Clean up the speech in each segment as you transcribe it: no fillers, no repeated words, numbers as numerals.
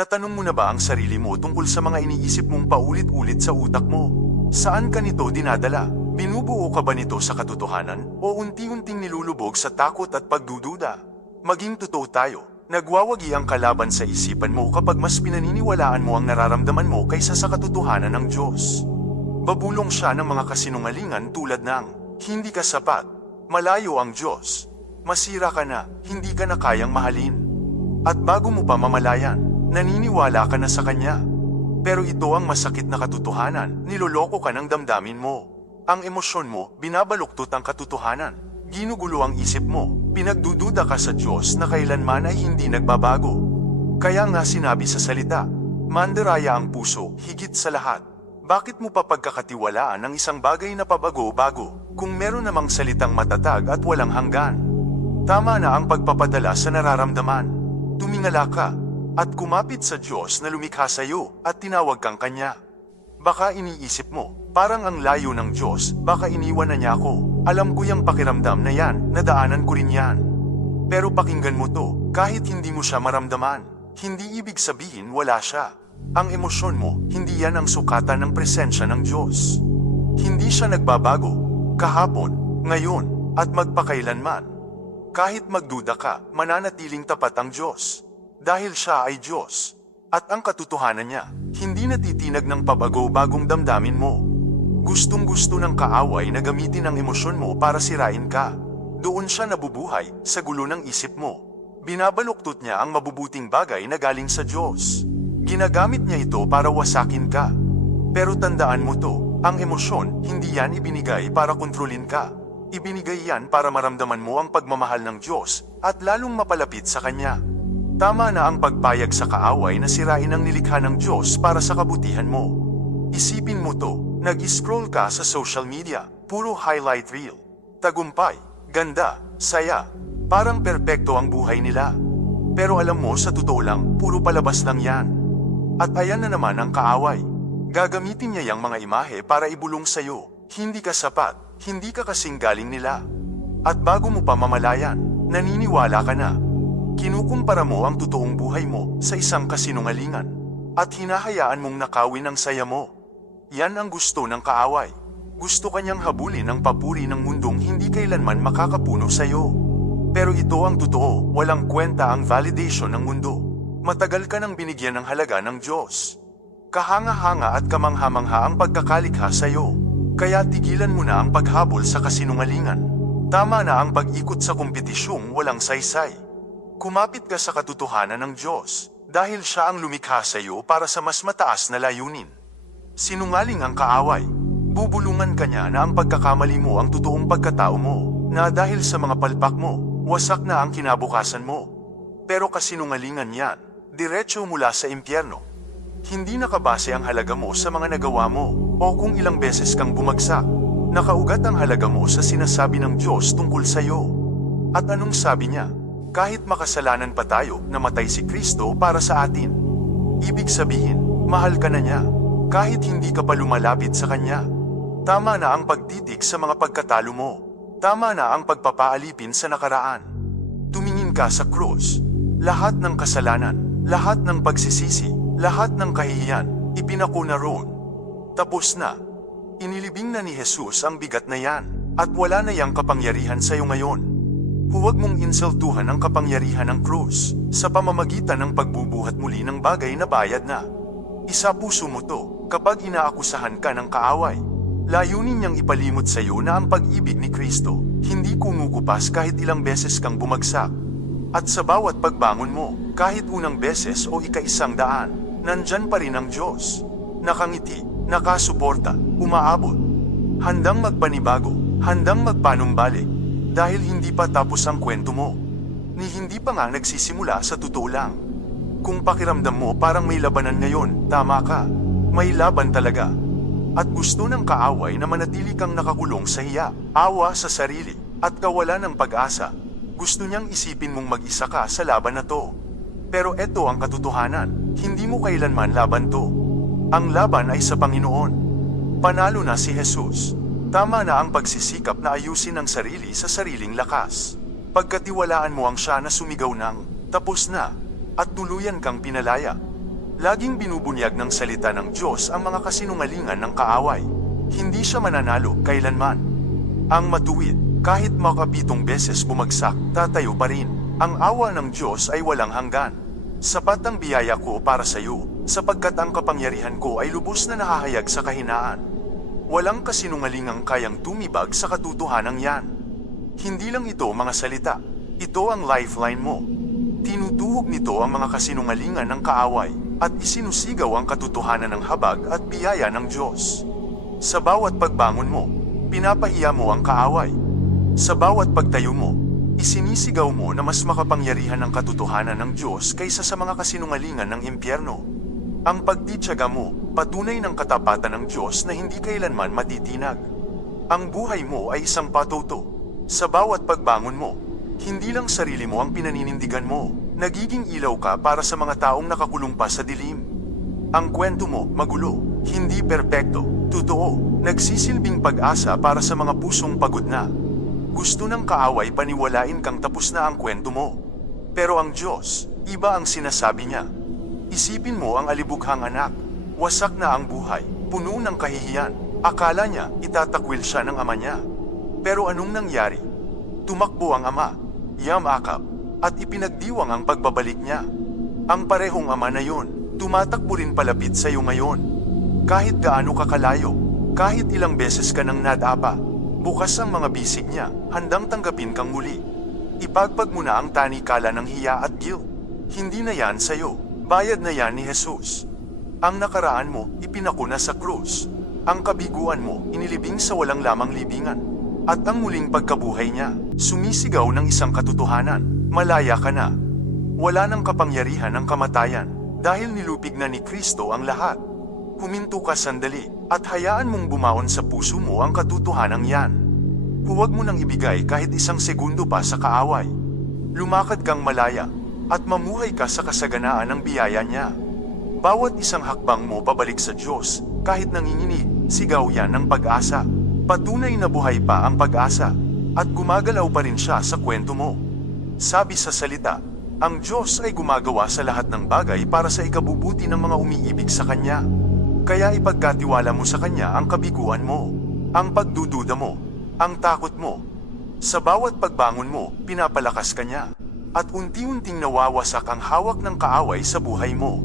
Natanong mo na ba ang sarili mo tungkol sa mga iniisip mong paulit-ulit sa utak mo? Saan ka nito dinadala? Binubuo ka ba nito sa katotohanan o unti-unting nilulubog sa takot at pagdududa? Maging totoo tayo, nagwawagi ang kalaban sa isipan mo kapag mas pinaniniwalaan mo ang nararamdaman mo kaysa sa katotohanan ng Diyos. Babulong siya ng mga kasinungalingan tulad ng, hindi ka sapat, malayo ang Diyos, masira ka na, hindi ka na kayang mahalin. At bago mo pa mamalayan, naniniwala ka na sa Kanya. Pero ito ang masakit na katotohanan, niloloko ka ng damdamin mo. Ang emosyon mo, binabaluktot ang katotohanan. Ginugulo ang isip mo, pinagdududa ka sa Diyos na kailanman ay hindi nagbabago. Kaya nga sinabi sa salita, mandaraya ang puso, higit sa lahat. Bakit mo pa pagkakatiwalaan ang isang bagay na pabago-bago, kung meron namang salitang matatag at walang hanggan? Tama na ang pagpapadala sa nararamdaman. Tumingala ka, at kumapit sa Diyos na lumikha sa iyo at tinawag kang Kanya. Baka iniisip mo, parang ang layo ng Diyos, baka iniwan na niya ako. Alam ko yung pakiramdam na yan, nadaanan ko rin yan. Pero pakinggan mo to, kahit hindi mo siya maramdaman, hindi ibig sabihin wala siya. Ang emosyon mo, hindi yan ang sukatan ng presensya ng Diyos. Hindi siya nagbabago, kahapon, ngayon, at magpakailanman. Kahit magduda ka, mananatiling tapat ang Diyos. Dahil siya ay Diyos. At ang katotohanan niya, hindi natitinag ng pabago-bagong damdamin mo. Gustong-gusto ng kaaway na gamitin ang emosyon mo para sirain ka. Doon siya nabubuhay, sa gulo ng isip mo. Binabaluktot niya ang mabubuting bagay na galing sa Diyos. Ginagamit niya ito para wasakin ka. Pero tandaan mo to, ang emosyon, hindi yan ibinigay para kontrolin ka. Ibinigay yan para maramdaman mo ang pagmamahal ng Diyos at lalong mapalapit sa Kanya. Tama na ang pagpayag sa kaaway na sirain ang nilikha ng Diyos para sa kabutihan mo. Isipin mo to, nag-scroll ka sa social media, puro highlight reel. Tagumpay, ganda, saya, parang perpekto ang buhay nila. Pero alam mo sa totoo lang, puro palabas lang yan. At ayan na naman ang kaaway. Gagamitin niya yung mga imahe para ibulong sa'yo, hindi ka sapat, hindi ka kasing galing nila. At bago mo pa mamalayan, naniniwala ka na. Kinukumpara mo ang totoong buhay mo sa isang kasinungalingan at hinahayaan mong nakawin ang saya mo. Yan ang gusto ng kaaway. Gusto kanyang habulin ang papuri ng mundong hindi kailanman makakapuno sa iyo. Pero ito ang totoo, walang kwenta ang validation ng mundo. Matagal ka nang binigyan ng halaga ng Diyos. Kahanga-hanga at kamangha-mangha ang pagkakalikha sa iyo. Kaya tigilan mo na ang paghabol sa kasinungalingan. Tama na ang pag-ikot sa kompetisyong walang saysay. Kumapit ka sa katotohanan ng Diyos, dahil siya ang lumikha sa iyo para sa mas mataas na layunin. Sinungaling ang kaaway, bubulungan ka niya na ang pagkakamali mo ang totoong pagkatao mo, na dahil sa mga palpak mo, wasak na ang kinabukasan mo. Pero kasinungalingan yan, diretso mula sa impyerno. Hindi nakabase ang halaga mo sa mga nagawa mo, o kung ilang beses kang bumagsak. Nakaugat ang halaga mo sa sinasabi ng Diyos tungkol sa iyo. At anong sabi niya? Kahit makasalanan pa tayo, namatay si Kristo para sa atin. Ibig sabihin, mahal ka na niya, kahit hindi ka pa lumalapit sa Kanya. Tama na ang pagtitik sa mga pagkatalo mo. Tama na ang pagpapaalipin sa nakaraan. Tumingin ka sa krus. Lahat ng kasalanan, lahat ng pagsisisi, lahat ng kahihiyan, ipinako na roon. Tapos na. Inilibing na ni Jesus ang bigat na yan, at wala na yang kapangyarihan sa iyo ngayon. Huwag mong insultuhan ang kapangyarihan ng krus sa pamamagitan ng pagbubuhat muli ng bagay na bayad na. Isa puso mo to kapag inaakusahan ka ng kaaway. Layunin niyang ipalimot sa iyo na ang pag-ibig ni Kristo hindi kumukupas kahit ilang beses kang bumagsak. At sa bawat pagbangon mo, kahit unang beses o ika-100, nandyan pa rin ang Diyos. Nakangiti, nakasuporta, umaabot. Handang magpanibago, handang magpanumbalik. Dahil hindi pa tapos ang kwento mo. Ni hindi pa nga nagsisimula sa totoo lang. Kung pakiramdam mo parang may labanan ngayon, tama ka. May laban talaga. At gusto ng kaaway na manatili kang nakakulong sa hiya, awa sa sarili, at kawalan ng pag-asa. Gusto niyang isipin mong mag-isa ka sa laban na to. Pero eto ang katotohanan, hindi mo kailanman laban to. Ang laban ay sa Panginoon. Panalo na si Jesus. Tama na ang pagsisikap na ayusin ang sarili sa sariling lakas. Pagkatiwalaan mo ang siya na sumigaw ng, tapos na, at tuluyan kang pinalaya. Laging binubunyag ng salita ng Diyos ang mga kasinungalingan ng kaaway. Hindi siya mananalo kailanman. Ang matuwid, kahit makapitong beses bumagsak, tatayo pa rin. Ang awa ng Diyos ay walang hanggan. Sapat ang biyaya ko para sa iyo, sapagkat ang kapangyarihan ko ay lubos na nahahayag sa kahinaan. Walang kasinungalingang kayang tumibag sa katotohanan yan. Hindi lang ito mga salita, ito ang lifeline mo. Tinutuhog nito ang mga kasinungalingan ng kaaway, at isinusigaw ang katotohanan ng habag at biyaya ng Diyos. Sa bawat pagbangon mo, pinapahiya mo ang kaaway. Sa bawat pagtayo mo, isinisigaw mo na mas makapangyarihan ang katotohanan ng Diyos kaysa sa mga kasinungalingan ng impyerno. Ang pagtitiyaga mo, patunay ng katapatan ng Diyos na hindi kailanman matitinag. Ang buhay mo ay isang patuto. Sa bawat pagbangon mo, hindi lang sarili mo ang pinaninindigan mo, nagiging ilaw ka para sa mga taong nakakulong pa sa dilim. Ang kwento mo, magulo, hindi perpekto, totoo, nagsisilbing pag-asa para sa mga pusong pagod na. Gusto ng kaaway paniwalain kang tapos na ang kwento mo. Pero ang Diyos, iba ang sinasabi niya. Isipin mo ang alibughang anak. Wasak na ang buhay, puno ng kahihiyan. Akala niya, itatakwil siya ng ama niya. Pero anong nangyari? Tumakbo ang ama, yamakap, at ipinagdiwang ang pagbabalik niya. Ang parehong ama na yon, tumatakbo rin palapit sa iyo ngayon. Kahit gaano kakalayo, kahit ilang beses ka nang nadapa, bukas ang mga bisig niya, handang tanggapin kang muli. Ipagpag mo na ang tanikala ng hiya at guilt. Hindi na yan sa'yo, bayad na yan ni Jesus. Ang nakaraan mo, ipinako na sa krus. Ang kabiguan mo, inilibing sa walang lamang libingan. At ang muling pagkabuhay niya, sumisigaw ng isang katotohanan, malaya ka na. Wala nang kapangyarihan ng kamatayan, dahil nilupig na ni Kristo ang lahat. Huminto ka sandali, at hayaan mong bumaon sa puso mo ang katotohanan yan. Huwag mo nang ibigay kahit isang segundo pa sa kaaway. Lumakad kang malaya, at mamuhay ka sa kasaganaan ng biyaya niya. Bawat isang hakbang mo pabalik sa Diyos, kahit nanginginig, sigaw yan ng pag-asa. Patunay na buhay pa ang pag-asa, at gumagalaw pa rin siya sa kwento mo. Sabi sa salita, ang Diyos ay gumagawa sa lahat ng bagay para sa ikabubuti ng mga umiibig sa Kanya. Kaya ipagkatiwala mo sa Kanya ang kabiguan mo, ang pagdududa mo, ang takot mo. Sa bawat pagbangon mo, pinapalakas ka niya, at unti-unting nawawasak ang hawak ng kaaway sa buhay mo.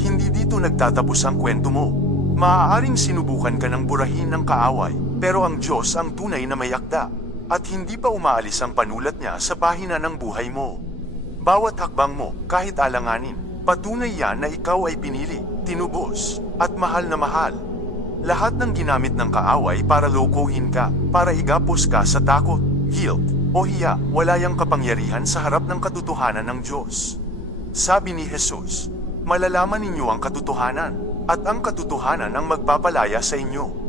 Hindi dito nagtatapos ang kwento mo. Maaaring sinubukan ka ng burahin ng kaaway, pero ang Diyos ang tunay na may akda, at hindi pa umaalis ang panulat niya sa pahina ng buhay mo. Bawat hakbang mo, kahit alanganin, patunay yan na ikaw ay pinili, tinubos, at mahal na mahal. Lahat ng ginamit ng kaaway para lokohin ka, para igapos ka sa takot, guilt, o hiya, wala yang kapangyarihan sa harap ng katotohanan ng Diyos. Sabi ni Jesus, malalaman ninyo ang katotohanan, at ang katotohanan ang magpapalaya sa inyo.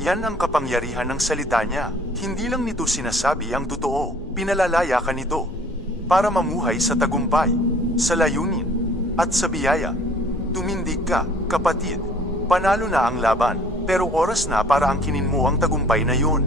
Yan ang kapangyarihan ng salita niya. Hindi lang nito sinasabi ang totoo, pinalalaya ka nito. Para mamuhay sa tagumpay, sa layunin, at sa biyaya. Tumindig ka, kapatid. Panalo na ang laban, pero oras na para angkinin mo ang tagumpay na yun.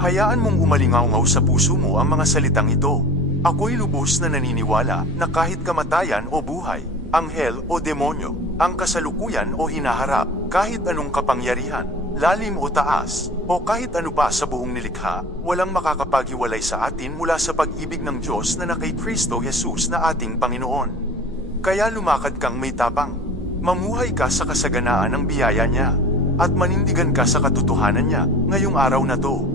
Hayaan mong umalingaw sa puso mo ang mga salitang ito. Ako'y lubos na naniniwala na kahit kamatayan o buhay, anghel o demonyo, ang kasalukuyan o hinaharap, kahit anong kapangyarihan, lalim o taas, o kahit ano pa sa buong nilikha, walang makakapaghiwalay sa atin mula sa pag-ibig ng Diyos na kay Kristo Jesus na ating Panginoon. Kaya lumakad kang may tapang, mamuhay ka sa kasaganaan ng biyaya niya, at manindigan ka sa katotohanan niya ngayong araw na to.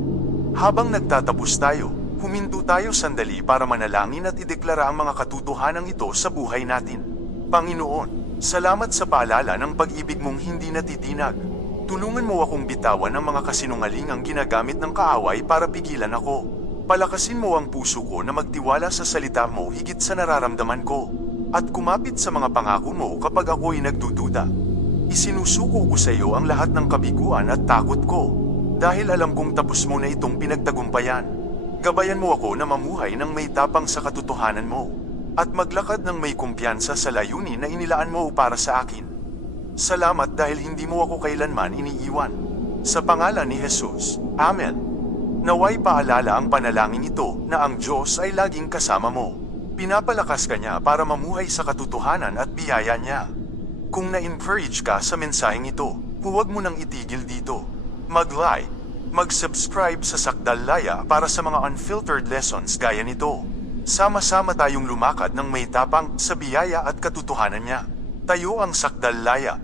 Habang nagtatapos tayo, huminto tayo sandali para manalangin at ideklara ang mga katotohanan ito sa buhay natin. Panginoon, salamat sa paalala ng pag-ibig mong hindi natitinag. Tulungan mo akong bitawan ang mga kasinungalingang ginagamit ng kaaway para pigilan ako. Palakasin mo ang puso ko na magtiwala sa salita mo higit sa nararamdaman ko, at kumapit sa mga pangako mo kapag ako'y nagdududa. Isinusuko ko sa iyo ang lahat ng kabiguan at takot ko, dahil alam kong tapos mo na itong pinagtagumpayan. Gabayan mo ako na mamuhay ng may tapang sa katotohanan mo, at maglakad ng may kumpiyansa sa layunin na inilaan mo para sa akin. Salamat dahil hindi mo ako kailanman iniiwan. Sa pangalan ni Jesus, Amen. Naway paalala ang panalangin ito na ang Diyos ay laging kasama mo. Pinapalakas ka niya para mamuhay sa katotohanan at biyaya niya. Kung na-encourage ka sa mensaheng ito, huwag mo nang itigil dito. Mag-like, mag-subscribe sa Sakdal Laya para sa mga unfiltered lessons gaya nito. Sama-sama tayong lumakad ng may tapang sa biyaya at katotohanan niya. Tayo ang Sakdal Laya.